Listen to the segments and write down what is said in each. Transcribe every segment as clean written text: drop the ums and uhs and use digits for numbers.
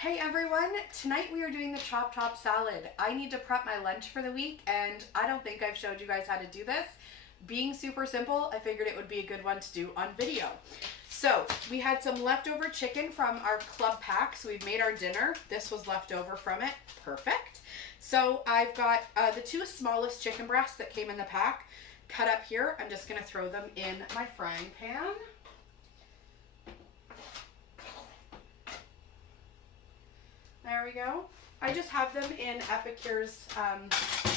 Hey everyone, tonight we are doing the Chop Top salad. I need to prep my lunch for the week and I don't think I've showed you guys how to do this. Being super simple, I figured it would be a good one to do on video. So we had some leftover chicken from our club pack, so we've made our dinner. This was left over from it, perfect. So I've got the two smallest chicken breasts that came in the pack cut up here. I'm just gonna throw them in my frying pan. There we go. I just have them in Epicure's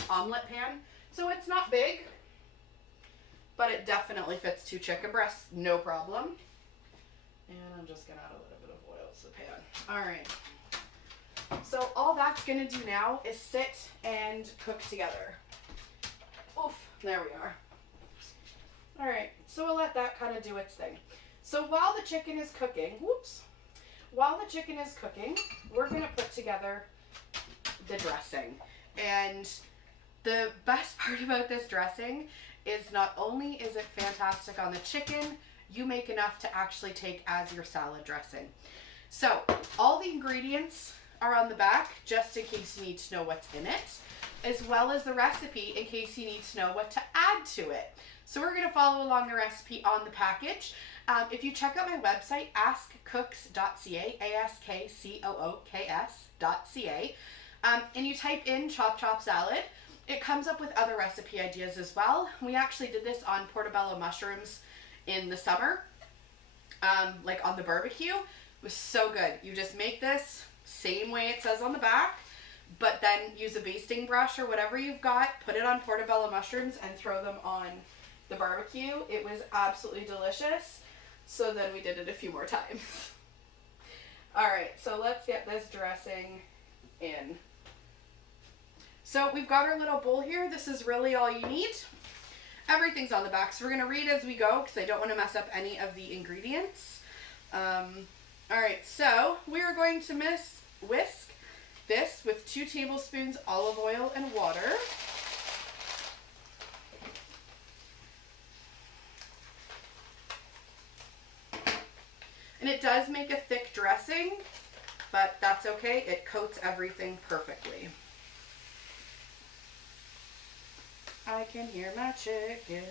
omelet pan. So it's not big, but it definitely fits two chicken breasts, no problem. And I'm just gonna add a little bit of oil to the pan. All right. So all that's gonna do now is sit and cook together. Oof, there we are. All right, so we'll let that kind of do its thing. So while the chicken is cooking, while the chicken is cooking, we're gonna put together the dressing. And the best part about this dressing is not only is it fantastic on the chicken, you make enough to actually take as your salad dressing. So all the ingredients are on the back just in case you need to know what's in it, as well as the recipe in case you need to know what to add to it. So we're gonna follow along the recipe on the package. If you check out my website, askcooks.ca, ASKCOOKS.ca, and you type in Chop Chop Salad, it comes up with other recipe ideas as well. We actually did this on portobello mushrooms in the summer, like on the barbecue. It was so good. You just make this same way it says on the back, but then use a basting brush or whatever you've got, put it on portobello mushrooms and throw them on the barbecue. It was absolutely delicious. So then we did it a few more times. All right, so let's get this dressing in. So we've got our little bowl here. This is really all you need. Everything's on the back, so we're gonna read as we go because I don't want to mess up any of the ingredients. All right, so we are going to whisk this with 2 tablespoons olive oil and water. And it does make a thick dressing, but that's okay. It coats everything perfectly. I can hear my chicken.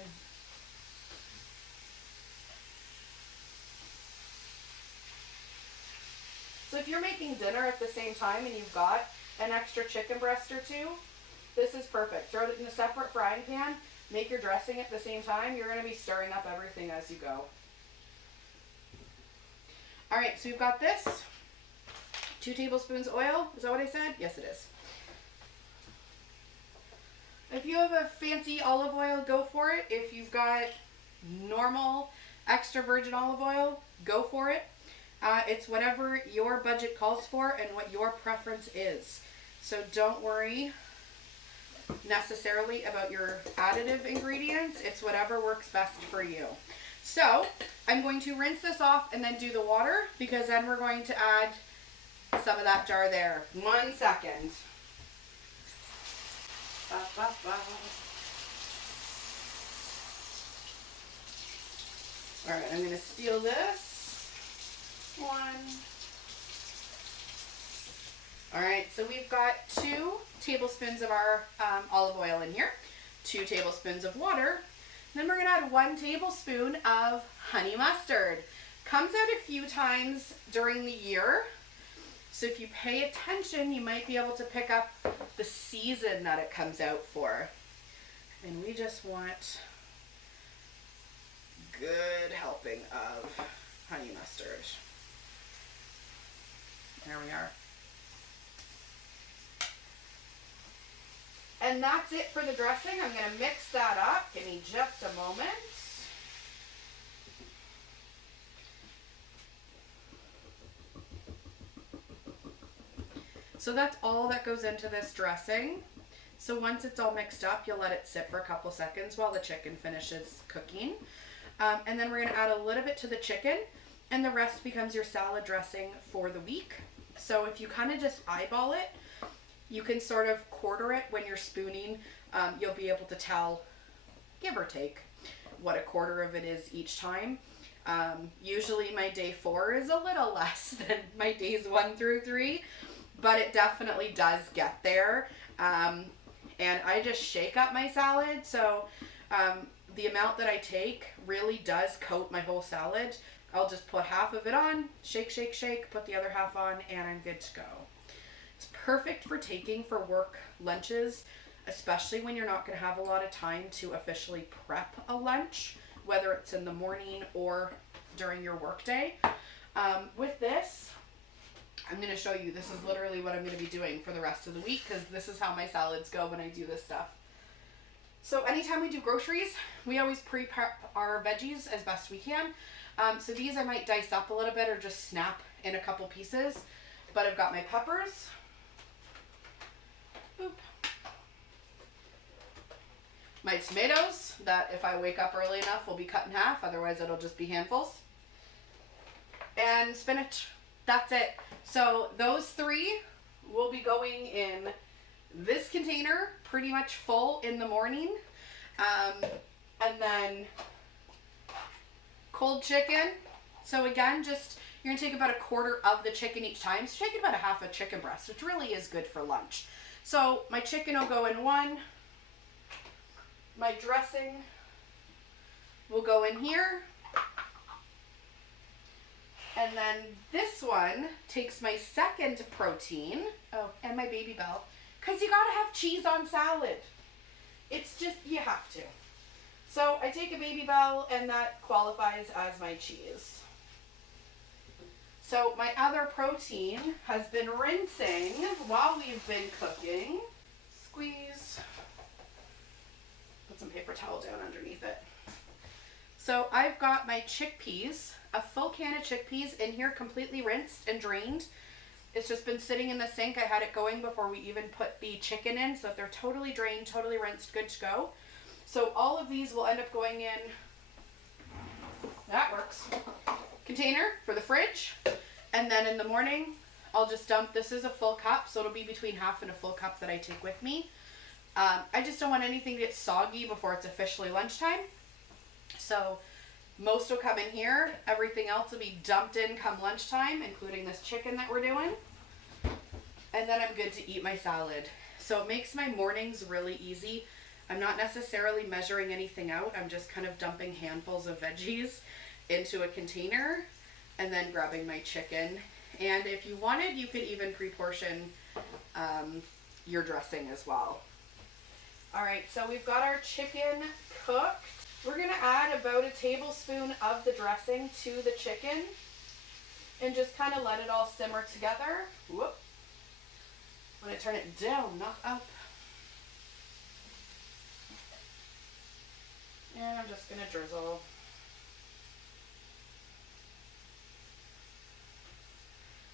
So if you're making dinner at the same time and you've got an extra chicken breast or two, this is perfect. Throw it in a separate frying pan, make your dressing at the same time. You're gonna be stirring up everything as you go. All right, so we've got this, 2 tablespoons oil. Is that what I said? Yes, it is. If you have a fancy olive oil, go for it. If you've got normal extra virgin olive oil, go for it. It's whatever your budget calls for and what your preference is. So don't worry necessarily about your additive ingredients. It's whatever works best for you. So I'm going to rinse this off and then do the water because then we're going to add some of that jar there. 1 second. All right, I'm going to steal this. 1. All right, so we've got 2 tablespoons of our olive oil in here, 2 tablespoons of water. Then we're gonna add 1 tablespoon of honey mustard. Comes out a few times during the year. So if you pay attention, you might be able to pick up the season that it comes out for. And we just want good helping of honey mustard. There we are. And that's it for the dressing. I'm going to mix that up. Give me just a moment. So that's all that goes into this dressing. So once it's all mixed up, you'll let it sit for a couple seconds while the chicken finishes cooking. And then we're going to add a little bit to the chicken, and the rest becomes your salad dressing for the week. So if you kind of just eyeball it, you can sort of quarter it when you're spooning. You'll be able to tell, give or take, what a quarter of it is each time. Usually my day 4 is a little less than my days 1 through 3, but it definitely does get there. And I just shake up my salad. So the amount that I take really does coat my whole salad. I'll just put half of it on, shake, shake, shake, put the other half on, and I'm good to go. It's perfect for taking for work lunches, especially when you're not going to have a lot of time to officially prep a lunch, whether it's in the morning or during your work day. With this, I'm going to show you, this is literally what I'm going to be doing for the rest of the week, because this is how my salads go when I do this stuff. So anytime we do groceries, we always pre-prep our veggies as best we can. So these I might dice up a little bit or just snap in a couple pieces. But I've got my peppers. Boop. My tomatoes, that if I wake up early enough will be cut in half, otherwise it'll just be handfuls. And spinach. That's it. So those 3 will be going in this container pretty much full in the morning. And then cold chicken. So again, just you're gonna take about a quarter of the chicken each time. So take about a half a chicken breast, which really is good for lunch. So my chicken will go in one. My dressing will go in here. And then this one takes my second protein. Oh, and my Baby Bell. Because you gotta have cheese on salad. It's just, you have to. So I take a Baby Bell and that qualifies as my cheese. So my other protein has been rinsing while we've been cooking. Squeeze. Put some paper towel down underneath it. So I've got my chickpeas, a full can of chickpeas in here completely rinsed and drained. It's just been sitting in the sink. I had it going before we even put the chicken in so that they're totally drained, totally rinsed, good to go. So all of these will end up going in, that works, container for the fridge. And then in the morning, I'll just dump, this is a full cup, so it'll be between half and a full cup that I take with me. I just don't want anything to get soggy before it's officially lunchtime. So most will come in here. Everything else will be dumped in come lunchtime, including this chicken that we're doing. And then I'm good to eat my salad. So it makes my mornings really easy. I'm not necessarily measuring anything out. I'm just kind of dumping handfuls of veggies into a container and then grabbing my chicken. And if you wanted, you could even pre-portion your dressing as well. All right, so we've got our chicken cooked. We're gonna add about a tablespoon of the dressing to the chicken and just kind of let it all simmer together. Whoop. I'm gonna turn it down, not up. And I'm just gonna drizzle.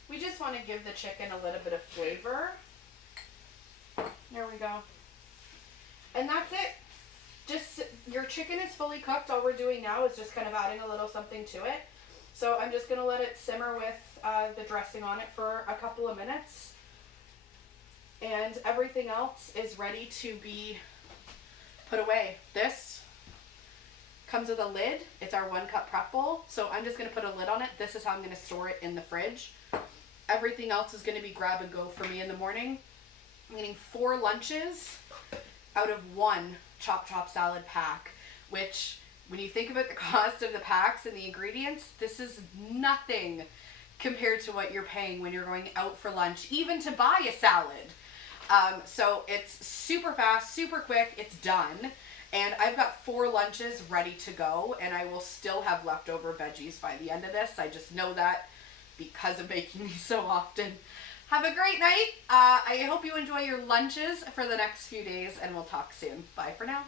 We just want to give the chicken a little bit of flavor. There we go. And that's it. Just, your chicken is fully cooked. All we're doing now is just kind of adding a little something to it. So I'm just going to let it simmer with the dressing on it for a couple of minutes. And everything else is ready to be put away. This comes with a lid. It's our 1 cup prep bowl. So I'm just going to put a lid on it. This is how I'm going to store it in the fridge. Everything else is going to be grab and go for me in the morning. I'm getting 4 lunches out of 1 Chop Chop salad pack, which when you think about the cost of the packs and the ingredients, this is nothing compared to what you're paying when you're going out for lunch, even to buy a salad. So it's super fast, super quick, it's done. And I've got 4 lunches ready to go, and I will still have leftover veggies by the end of this. I just know that because of making these so often. Have a great night. I hope you enjoy your lunches for the next few days, and we'll talk soon. Bye for now.